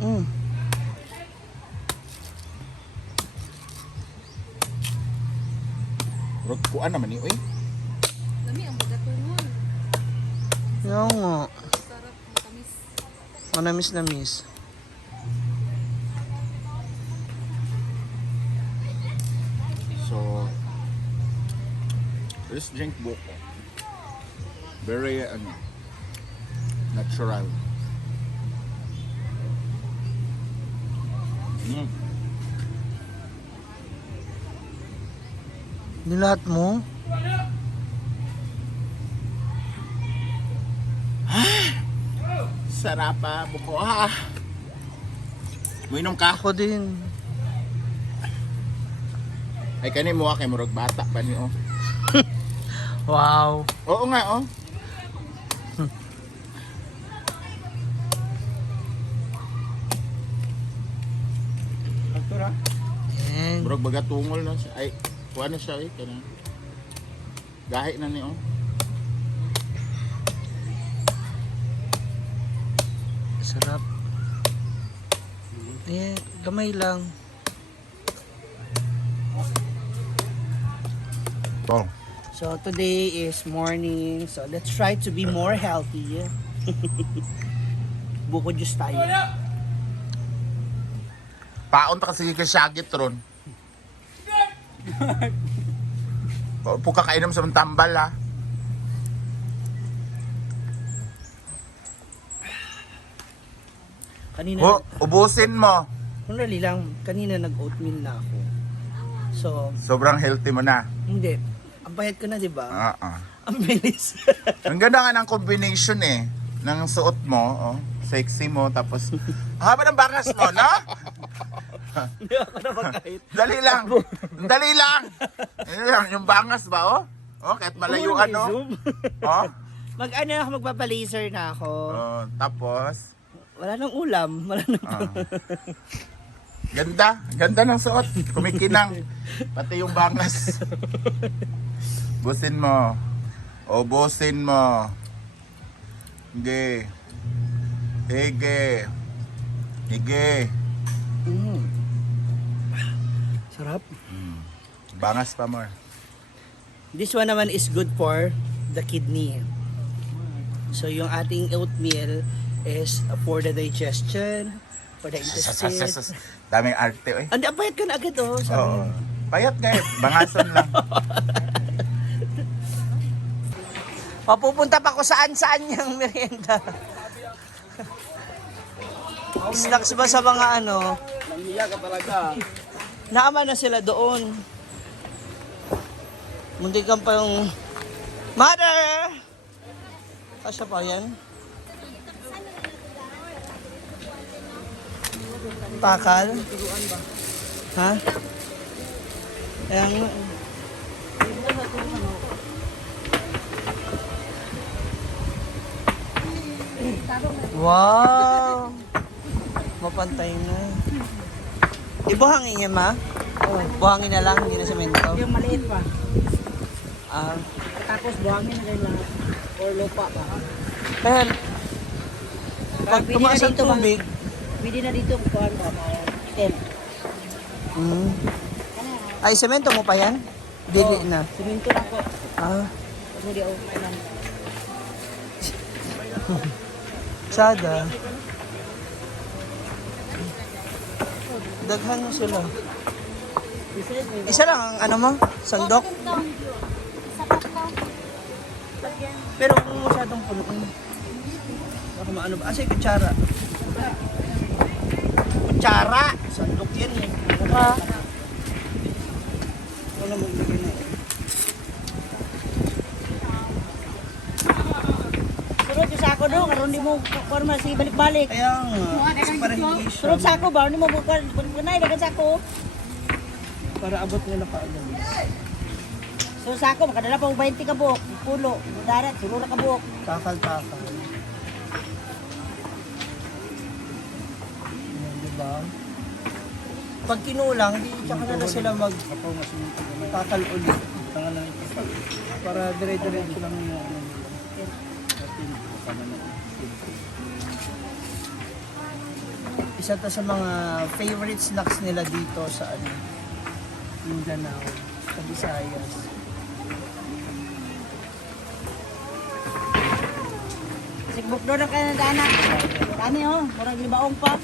Mm. Rog kuan naman ni, uy. Lami ang bagatungon. Yung nga. Sarap, matamis. Manamis-namis. So, this drink buko. Very, natural. Mm. Nilahat mo? Sarap pa, buko ha. Muinom ka? Ako din. Ay, kani mo kay murag bata pa ni, oh. Wow. Oo nga, oh. Aktura. Yan. Murag bagatungol na siya. Ay, kuha na siya, eh. Kana. Gahi na ni, oh. Sarap. Eh, gamay lang. Oh. So today is morning. So let's try to be more healthy. Buko juice tayo. Paon ta kasi kay Shagit ron. Puka kainom sa tambal, ha. Kanina, Ubusin mo. kunwari lang, kanina nag-oatmeal na ako. So, Sobrang healthy mo na. hindi. Ang payat ko na, di ba? Ang bilis. Ang ganda nga ng combination, eh. Ng suot mo, oh. Sexy mo, tapos haba ng bangas mo, no? Hindi ako na magkahit. Dali lang. Dali lang. Dali lang. Yung bangas ba, oh? Oh, kahit malayuan, no? Oh. Mag-ano ako, magpapalaser na ako. Oh, tapos Wala nang ulam. Wala nang ganda. Ganda ng suot. Kumikinang. Pati yung bangas. Busin mo. O, busin mo. Hige. Hige. Hige. Sarap. Bangas pa more. This one naman is good for the kidney. So yung ating oatmeal is for the digestion, for the intestine. Daming arte, oy. Andi, ang payat ka na agad, oh. Sabi Oo. mo. Payat nga eh. Bangason lang. Papupunta pa ko saan-saan yung merienda. Snacks ba sa mga ano? Nangiya ka talaga. Naama na sila doon. Munti kang pang... Mother! Kasya pa yan? Takal? Ha? Ayan. Wow! Mapantay na. Ibuhangin niya, ma? Buhangin na lang, hindi na semento. Yung maliit pa. Ah, Tapos buhangin na rin lahat. Or lupa pa. pero pag Pwede tumaas na ang dito, ma. tubig, Pwede na dito kung kuhan ba. Ten. mm. Ay, semento mo pa yan? Dili na. Siminto na ko. Ah, Huwag mo di ako kailan. sada. Daghan mo sila. Isa lang ang ano mo? Sandok? Pero kung masyadong punuin. Baka maano ba? Asa yung kutsara? Kutsara! Sandok yan eh. Baka. Wala mo ilagay na eh. Surod yung sako doon. Karoon di mo kuhan masih balik-balik. Kaya nga, sa parehistro. Surod sako ba? Hindi mo bukan. Kunay, dagan sako. Para abot nila kaagad. Surod sako. Makadala pa 20 ka buok. Pulo. Darat. Surod na ka buok. Takal-takal. Ayan, diba? Pag kinulang, di tsaka na sila mag-takal ulit. Para dire-diretso lang yung ano nila. Isa to sa mga favorite snacks nila dito sa ano, Mindanao, sa Visayas. Sigbok doon ang kanadaanan. Kani oh, murag libaong pa.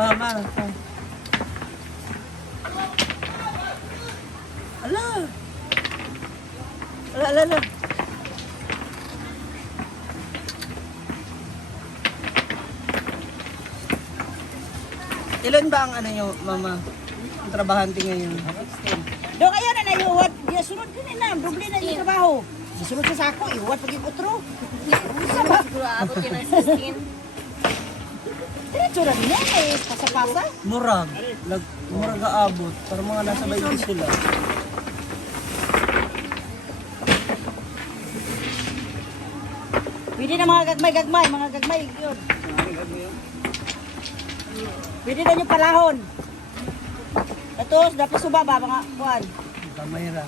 Ah, ma. Ala. Ala. Ilan ba ang ano nyo, mama? Ang trabahante ngayon? Doon kayo na naiuwat. Di sunod din na, doble na yung trabaho. Susunod sa sako, iuwat pag yung utro. Siguro abot yun ang 16. Diretso na din eh, pasa-pasa. Murag. Murag aabot. Para mga nasa 20 sila. Pwede na mga gagmay yun. Pwede na yung palahon. Ito, dapat subaba mga kuhan. Kamay ra.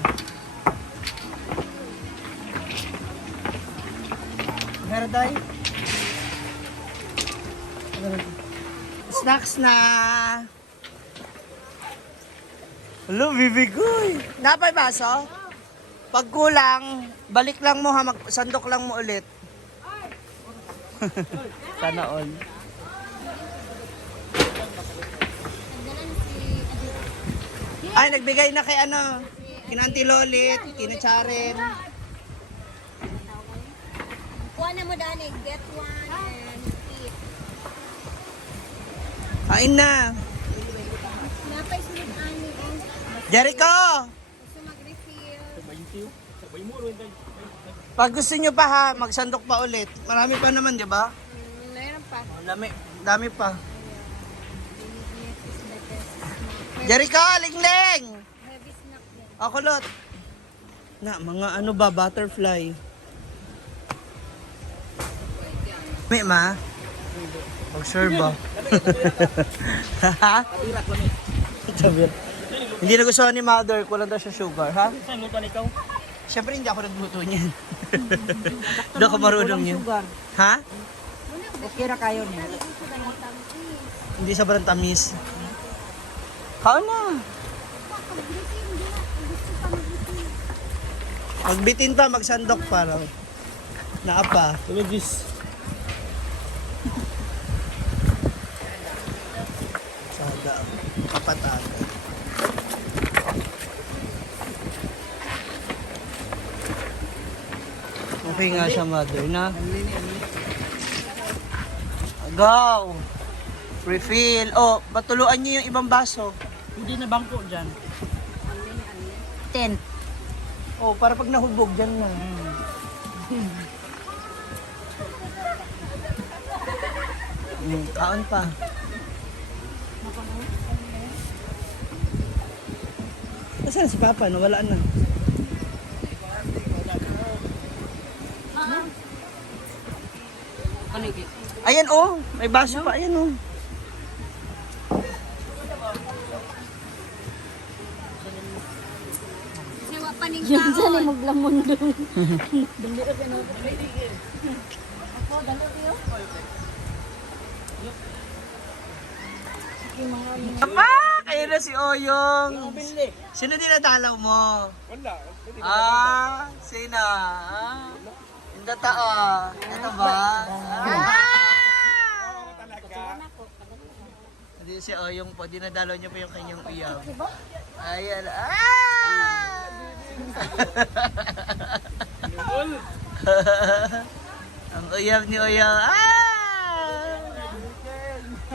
Garday. Snacks na. Hello, bibigoy. Napay baso? Pag kulang, balik lang mo ha, sandok lang mo ulit. Sana all. Ay, nagbigay na kay ano, kinanti Lolit, kinacharin. Kuha na mo dani, get one and eat. Kain na. Napay sunod ani oh. Jericho! Gusto mag-refill. Pag gusto nyo pa ha, magsandok pa ulit. Marami pa naman, di ba? Meron pa. Dami pa. Jericho, lingling! Heavy snack din. Ako, Lot. Na, mga ano ba, butterfly. May ma? Oh, sure ba? Ha? Tabir. Hindi nagustuhan ni mother, kulang daw siya sugar, ha? Saan luto ikaw? Siyempre hindi ako nagluto niyan. Hindi ako marunong yun. Sugar. Ha? Okay na kayo niya. Hindi sobrang tamis. Kaon na. Magbitin pa, magsandok pa raw. Naapa. Tulogis. Sada. Kapataga. Okay nga siya, mother, na? Go! Refill. Oh, batuluan niyo yung ibang baso. Hindi na bangko dyan. 10. Oh, para pag nahubog dyan na. Kaon pa. Nasaan si Papa? Nawala na. Ayan oh, may baso pa. Ayan oh. Siwa pa ning tao. maglamon doon. Papa! Kayo na si Oyong. Sino dinadalaw mo? Wala. Ah, sino? Ah, yung tao. Ito ba? Hindi si Oyong po. Dinadalaw niya po yung kanyang uyaw. Ayan. Ah! Ang uyaw ni Oyong. Ah!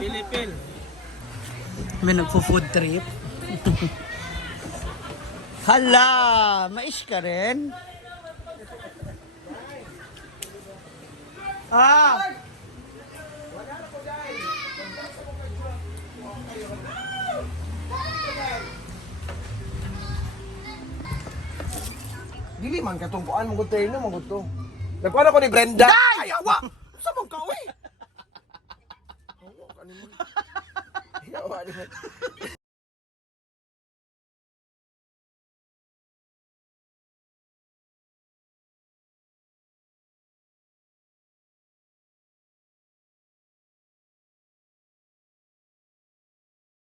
Pilipil. May nagpo-food trip. Hala! Mais ka rin? Ah! Dili man katong kuan mo terno mo to. Nagkuan ako ni Brenda. Ay, awa. Sa bang ka uy? Awa kanimo. Awa ni.